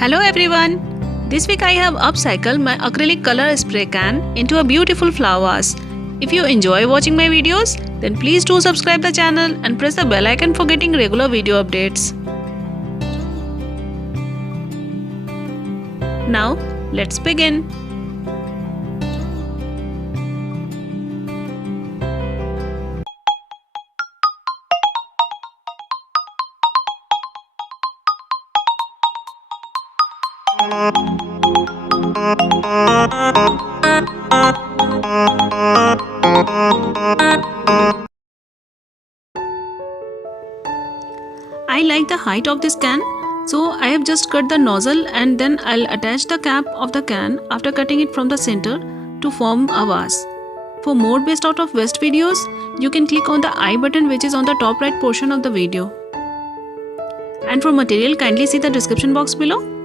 Hello everyone! This week I have upcycled my acrylic color spray can into a beautiful flower vase. If you enjoy watching my videos, then please do subscribe the channel and press the bell icon for getting regular video updates. Now, let's begin. I like the height of this can, so I have just cut the nozzle and then I'll attach the cap of the can after cutting it from the center to form a vase. For more best out of west videos, you can click on the I button which is on the top right portion of the video. And for material, kindly see the description box below.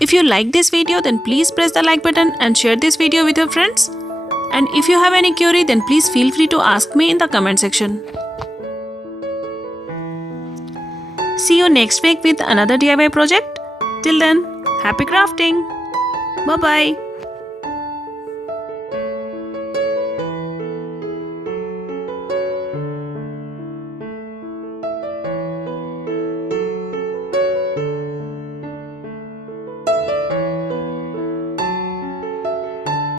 If you like this video, then please press the like button and share this video with your friends. And if you have any query, then please feel free to ask me in the comment section. See you next week with another DIY project. Till then, happy crafting! Bye bye!